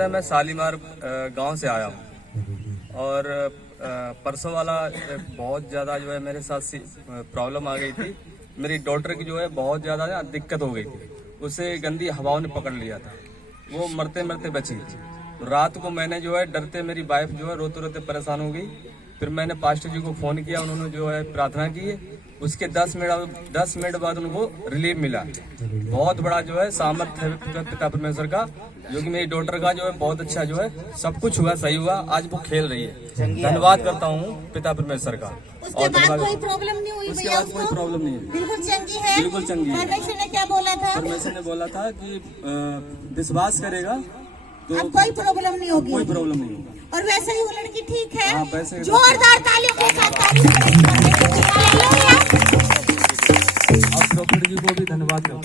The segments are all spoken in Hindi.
महोदय, मैं शालीमार गांव से आया हूं और परसों वाला बहुत ज़्यादा जो है मेरे साथ प्रॉब्लम आ गई थी। मेरी डॉटर की जो है बहुत ज़्यादा दिक्कत हो गई थी, उसे गंदी हवाओं ने पकड़ लिया था, वो मरते मरते बची। रात को मैंने जो है डरते, मेरी वाइफ जो है रोते रोते परेशान हो गई। फिर मैंने पास्टर जी को फ़ोन किया, उन्होंने जो है प्रार्थना की है। उसके 10 मिनट बाद उनको रिलीफ मिला। बहुत बड़ा जो है सामर्थ्य है पिता परमेश्वर का, जो कि मेरी डॉटर का जो है बहुत अच्छा जो है सब कुछ हुआ, सही हुआ। आज वो खेल रही है। धन्यवाद करता हूँ पिता परमेश्वर का। उसके बाद कोई प्रॉब्लम नहीं हुई? उसके बाद कोई प्रॉब्लम नहीं है, बिल्कुल चंगी है, बिल्कुल चंगी है। परमेश्वर ने क्या बोला था? परमेश्वर ने बोला था कि विश्वास करेगा तो अब कोई प्रॉब्लम नहीं होगी, कोई प्रॉब्लम नहीं होगी। और वैसे ही वो लड़की ठीक है। हाँ, वैसे ही जोरदार तालियों के साथ तारीफ करें। और प्रॉफिट जी को भी धन्यवाद करता हूँ,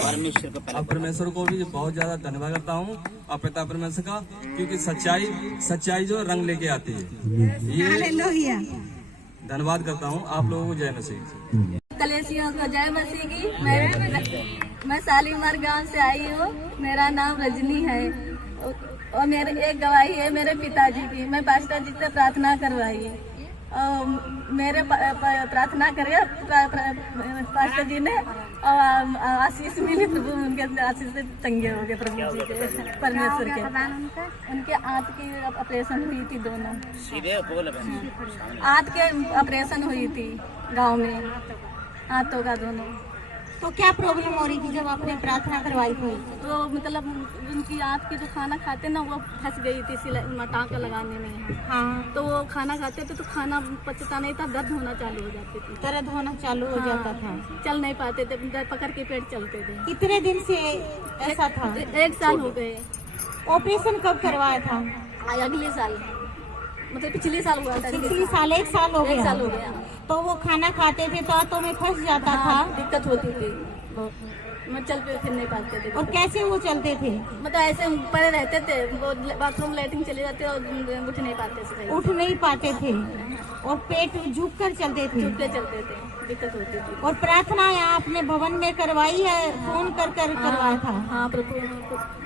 और परमेश्वर को भी बहुत ज्यादा धन्यवाद करता हूँ, और पिता परमेश्वर का, क्योंकि सच्चाई जो रंग लेके आती है। ये धन्यवाद करता हूँ। आप लोगों को जय मसीह। कलेसियों को जय मसीह की। मैं शालीमार गांव से आई हूँ। मेरा नाम रजनी है और मेरे एक गवाही है मेरे पिताजी की। मैं पास्टर जी से प्रार्थना करवाई और मेरे प्रार्थना करे पास्टर जी ने, और आशीष मिली प्रभु, उनके आशीष से चंगे हो गए प्रभु जी के, परमेश्वर के। उनके आंत की ऑपरेशन हुई थी, दोनों आंत के ऑपरेशन हुई थी गांव में, आंतों का दोनों। तो क्या प्रॉब्लम हो रही थी जब आपने प्रार्थना करवाई थी? तो मतलब उनकी आंत की जो खाना खाते ना, वो फंस गई थी टाँका लगाने में। हाँ, तो वो खाना खाते थे तो खाना पचता नहीं था, दर्द होना चालू हो जाती थी। दर्द होना चालू हो जाता था, चल नहीं पाते थे, पकड़ के पेट चलते थे। कितने दिन से ऐसा था? 1 साल हो गए। ऑपरेशन कब करवाया था? अगले साल, मतलब पिछले साल हुआ था। पिछले साल 1 साल हो गया। 1 साल हो गया। तो वो खाना खाते थे तो आंतों में फंस जाता था, दिक्कत होती थी, मैं चल फिर नहीं पाते थे। और कैसे वो चलते थे? मतलब ऐसे पड़े रहते थे, वो बाथरूम लैट्रिन चले जाते और उठ नहीं पाते थे। उठ नहीं पाते थे और पेट झुक कर चलते थे, झुक के चलते थे, दिक्कत होती थी। और प्रार्थना यहाँ अपने भवन में करवाई है? फोन कर करवाया था? हाँ, प्रभु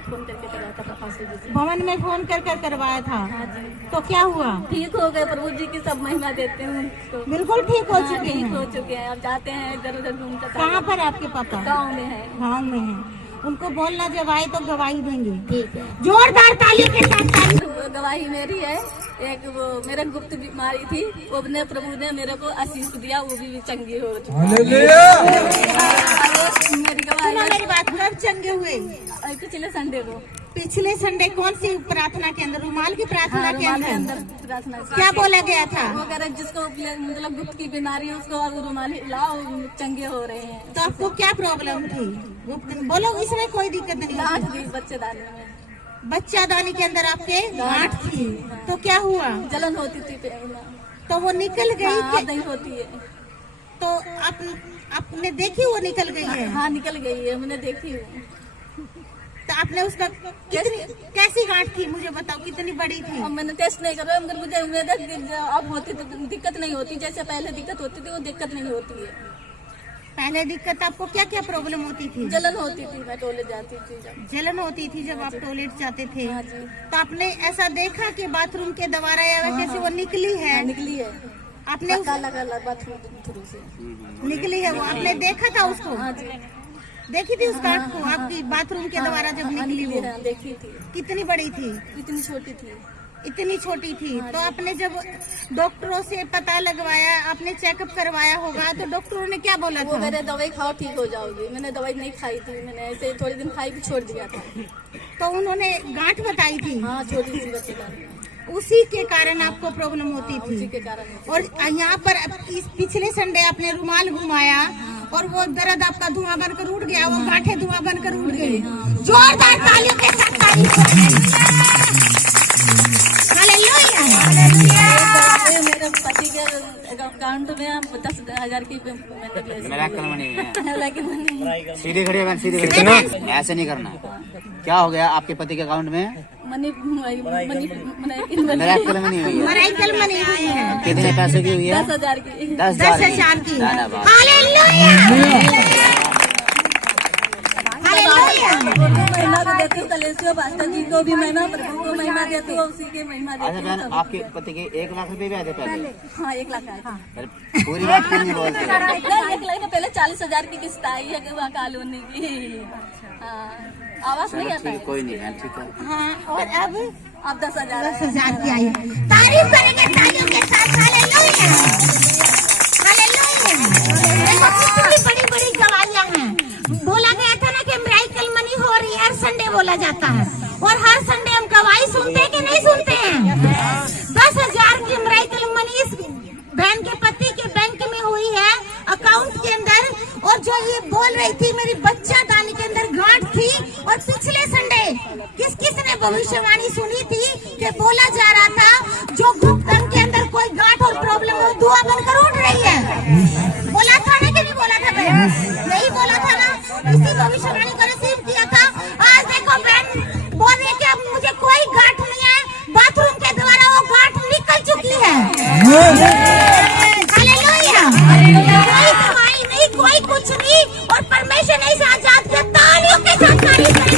फोन करके करवाया था, पास्टर जी से। भवन में फोन कर करवाया था? हाँ जी। तो क्या हुआ? ठीक हो गए, प्रभु जी की सब महिमा देते हैं उनको। बिल्कुल ठीक हो चुके ठीक हैं। हो चुके हैं। अब जाते हैं इधर उधर घूमते। कहाँ पर आपके पापा? गाँव में है। गाँव में है। उनको बोलना जब आए तो गवाही देंगे। ठीक है, जोरदार तालियों के साथ ताली। गवाही मेरी है, एक वो मेरे गुप्त बीमारी थी, वो अपने प्रभु ने मेरे को आशीष दिया, वो भी चंगी हो चुकी। मेरी गवाही। मेरी बात, कब चंगे हुए? पिछले संडे को। पिछले संडे? कौन सी प्रार्थना के अंदर? रुमाल की प्रार्थना के अंदर? प्रार्थना क्या बोला गया था? वो कह रहे जिसको मतलब गुप्त की बीमारी है उसको रुमाल लाओ, चंगे हो रहे हैं। तो आपको क्या प्रॉब्लम थी? बोलो, इसमें कोई दिक्कत नहीं। गांठ थी बच्चेदानी में। बच्चादानी के अंदर आपके गांठ थी, तो क्या हुआ? जलन होती थी, तो वो निकल गई? नहीं होती है। तो आपने देखी वो निकल गई है? हाँ, निकल गई है, मैंने देखी हूँ। तो आपने उसका कैसी गांठ थी मुझे बताओ, कितनी बड़ी थी? अब मैंने टेस्ट नहीं करवाया, मगर मुझे उम्मीद है अब होती तो दिक्कत नहीं होती, जैसे पहले दिक्कत होती थी वो दिक्कत नहीं होती है। पहले दिक्कत आपको क्या क्या प्रॉब्लम होती थी? जलन होती थी, मैं टॉयलेट जाती थी जब। जलन होती थी जब आप टॉयलेट जाते थे? हाँ जी। तो आपने ऐसा देखा कि बाथरूम के द्वारा या कैसे वो निकली है? निकली है, आपने काला काला बाथरूम थ्रू से निकली है वो? आपने देखा था उसको? हाँ जी। देखी थी उस गांठ को आपकी बाथरूम के द्वारा जब निकली वो? देखी थी। कितनी बड़ी थी? इतनी छोटी थी। इतनी छोटी थी। तो आपने जब डॉक्टरों से पता लगवाया, आपने चेकअप करवाया होगा, तो डॉक्टरों ने क्या बोला था? वो मेरे दवाई खाओ ठीक हो जाओगी। मैंने दवाई नहीं खाई थी, मैंने ऐसे थोड़े दिन खाई भी छोड़ दिया था। तो उन्होंने गांठ बताई थी? हाँ, छोटी सी बच्चेदानी। उसी के कारण आपको प्रॉब्लम होती थी? उसी के कारण। और यहाँ पर पिछले संडे आपने रुमाल घुमाया और वो दर्द आपका धुआं बनकर उठ गया, वो गांठें धुआं बनकर उठ गई। जोरदार तालियों के साथ मेरे पति के अकाउंट में 10,000 की सीधे खड़े हो, सीधे खड़े, ऐसे नहीं करना। क्या हो गया आपके पति के अकाउंट में? मनी मिरेकल मनी हुई है। मिरेकल मनी हुई है। कितने पैसे की हुई है? 10,000 की। 10,000 की। हालेलुया। महिमा को देती हूँ, कलेसियो पास्टर जी को भी महिमा, प्रभु को महिमा देती हूँ, उसी की महिमा अच्छा देती बहन, हूँ। आपके पति के 1 लाख रुपए भी आए थे पहले? हाँ 1 लाख आए। पहले पूरी बात क्यों नहीं बोलते? नहीं 1 लाख में पहले 40,000 की किस्त आई है कि वहाँ कॉलोनी की। हाँ, आवाज नहीं आता है। कोई नहीं है, ठीक है। हाँ, और अब 10,000 10,000 की आई। तारीफ करेंगे तालियों के साथ। Hallelujah, hallelujah. देखो कितनी बड़ी-बड़ी गवाहियां हैं। बोला गया था ना कि मिरेकल मनी हो रही है, हर संडे बोला जाता है, और हर संडे हम गवाही सुनते हैं कि नहीं सुनते हैं? 10,000 की मिरेकल मनी इस बहन के पति के बैंक में हुई है, अकाउंट के अंदर। और जो ये बोल रही थी मेरी बच्चा दानी के अंदर गांठ थी, और पिछले संडे किस ने भविष्यवाणी सुनी थी कि बोला जा रहा था जो गुप्त अंग के अंदर कोई गांठ और प्रॉब्लम है दुआ बनकर उठ रही है। बोला था ना कि नहीं बोला था बहन? यही बोला था ना, इसी भविष्यवाणी को रिसीव किया था। आज देखो बहन बोल रही है कि अब मुझे कोई गांठ नहीं है, बाथरूम के द्वारा वो गांठ निकल चुकी है। हालेलुया। कोई दवाई नहीं, कोई कुछ नहीं, और परमेश्वर ने इसे आजाद किया। तालियों के साथ तारीफ करें।